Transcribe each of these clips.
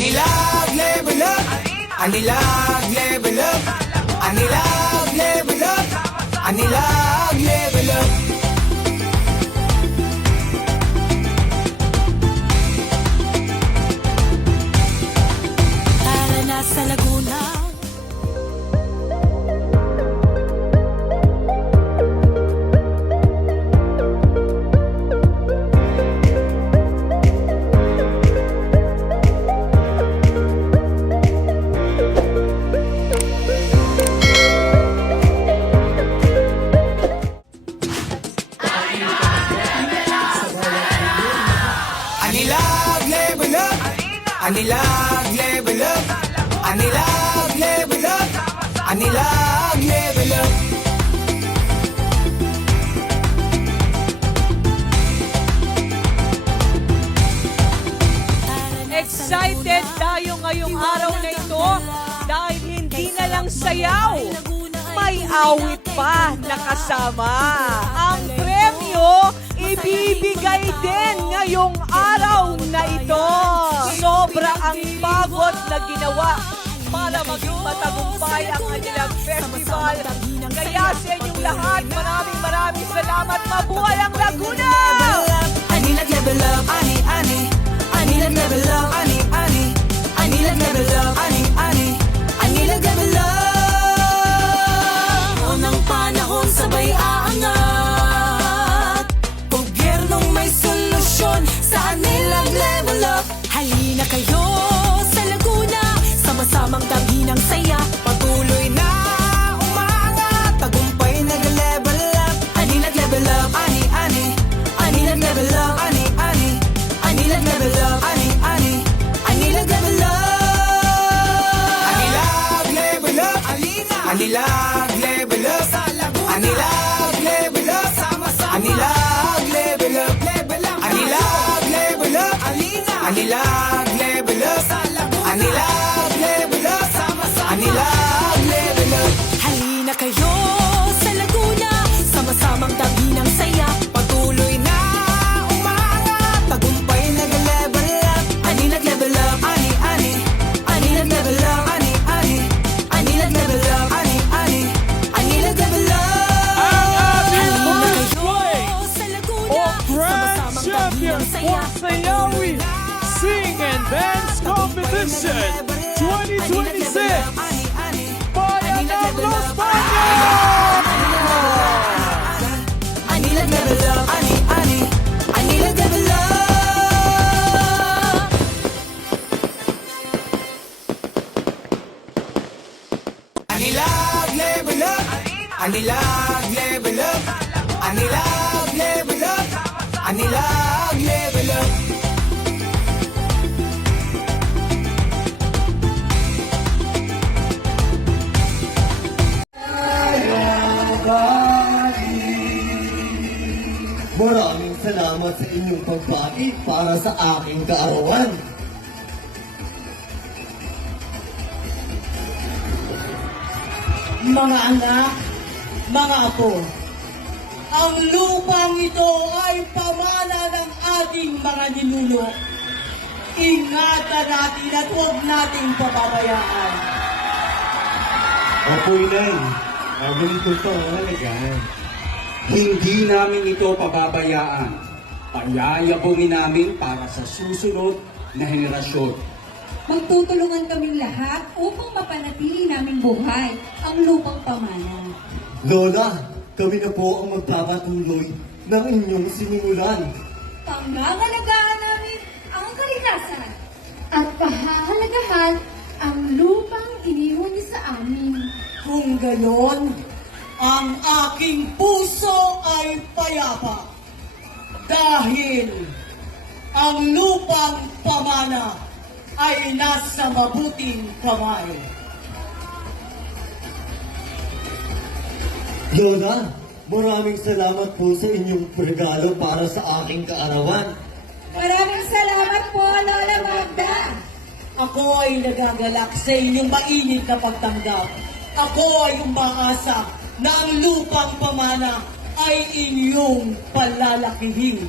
Anilag level up, Anilag level up, Anilag level up, Anilag level up. Tara na sa Laguna. Anilag level up, Anilag level up, Anilag level up, Anilag level up. Excited tayo ngayong araw na ito dahil hindi na lang sayaw, may awit pa na kasama. Ang premyo ibibigay din ngayong araw na ito. Sobra ang pagod na ginawa para maging matagumpay ang kanilang festival. Kaya sa inyong lahat, maraming salamat. Mabuhay ang Laguna! Anilag level up, ani. Anilag level up, ani. Anilag level up, ani. Anilag level up. Unang panahon sabay aangat. Gobyernong may solusyon sa Anilag level up. Halina kayo sa Laguna, sama-samang damhin ang saya. Patuloy na umaangat, tagumpay nag-level up. Anilag level up, ani. Anilag level up, ani. Anilag level up, ani. Anilag level up. Anilag level up, Anilag level up sa Laguna. Anilag level up, Anilag level up, Anilag level up, Anilag level up sa Laguna. Anilag level up, Anilag level up. Halina kayo sa Laguna, sama-samang damhin ang saya. Patuloy na umaangat, tagumpay nag-level up. Anilag level up, ani. Anilag level up, ani. Anilag level up, ani. Anilag level up. Halina kayo sa Laguna, Grand sama-samang Champion damhin ang saya. for Sayawi Sing and Dance Competition 2026 Bayan ng Los Baños! Anilag level up, ani. Anilag level up. Anilag level up, Anilag level up, Anilag level up, Anilag level up. Maraming salamat sa inyong pagbati para sa aking kaarawan. Mga anak, mga apo, ang lupang ito ay pamana ng ating mga ninuno. Ingatan natin at huwag nating pababayaan. Opo, Inay. Ganito to, halaga. Hindi namin ito pababayaan. Payayabungin namin para sa susunod na henerasyon. Magtutulungan kaming lahat upang mapanatili naming buhay ang lupang pamana. Lola, kami na po ang magpapatuloy ng inyong sinimulan. Pangangalagaan namin ang kalikasan at pahahalagahan ang lupang iniwan niyo sa amin. Kung gayon, ang aking puso ay payapa. Dahil ang lupang pamana ay nasa mabuting kamay. Lola, maraming salamat po sa inyong regalo para sa aking kaarawan. Maraming salamat po, Lola Magda. Ako ay nagagalak sa inyong mainit na pagtanggap. Ako ay umaasa na ang lupang pamana ay inyong palalakihin.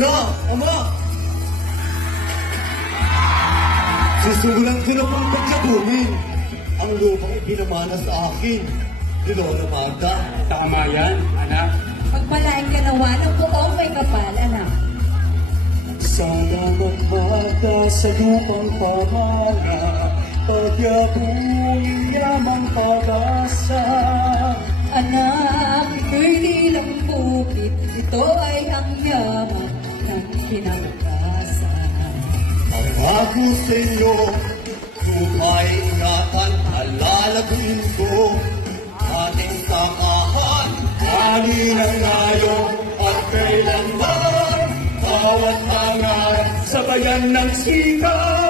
na, Ama! Susugulan ko na pang pagkabumin ang lupang ipinamana sa akin ni Lola Marta. Tama yan, anak. Pagpalain ka nawa ng buong may kapal, anak. Salamat Marta sa lupang pamana, pagyabong yamang pag-asa. Anak, ito'y di lang bukit, ito ay ang yaman ng kinabukasan. Ang ako sa inyo, lupa'y ingatan, alalaguin ko. Ating samahan, Ani ng ngayon at kailanman, bawat hangat sa bayan ng sikat.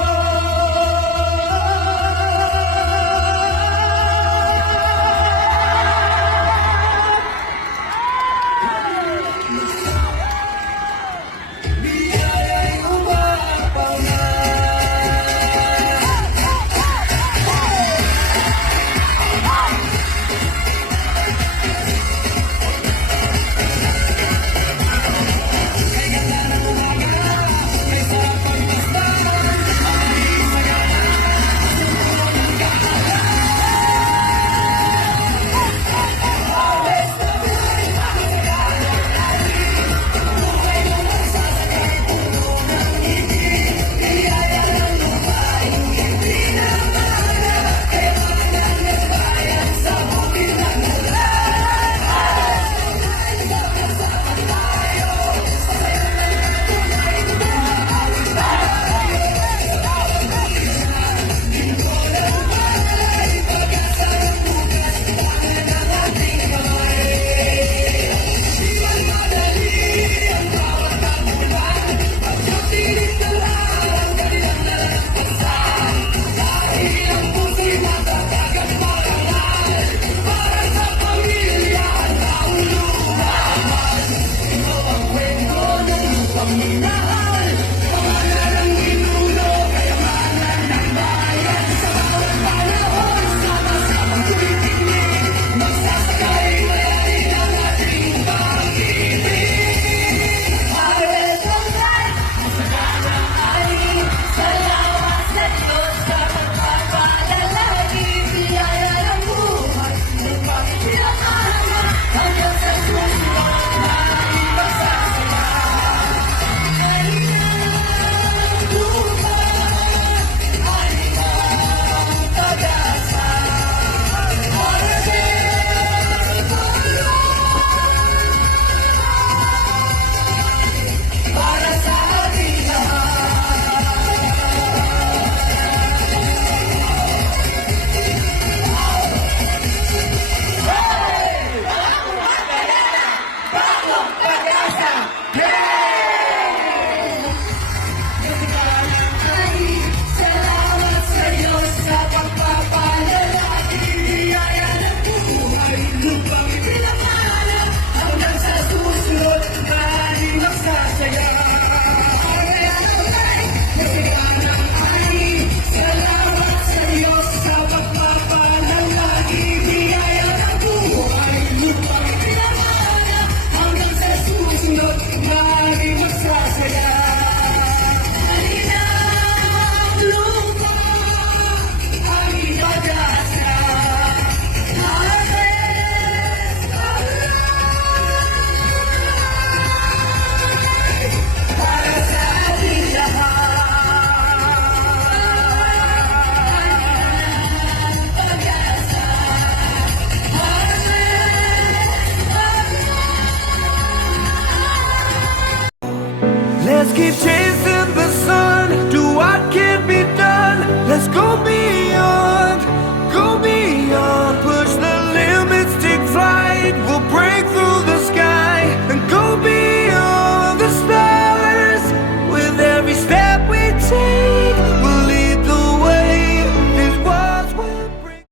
Let's keep chasing the sun, do what can be done. Let's go.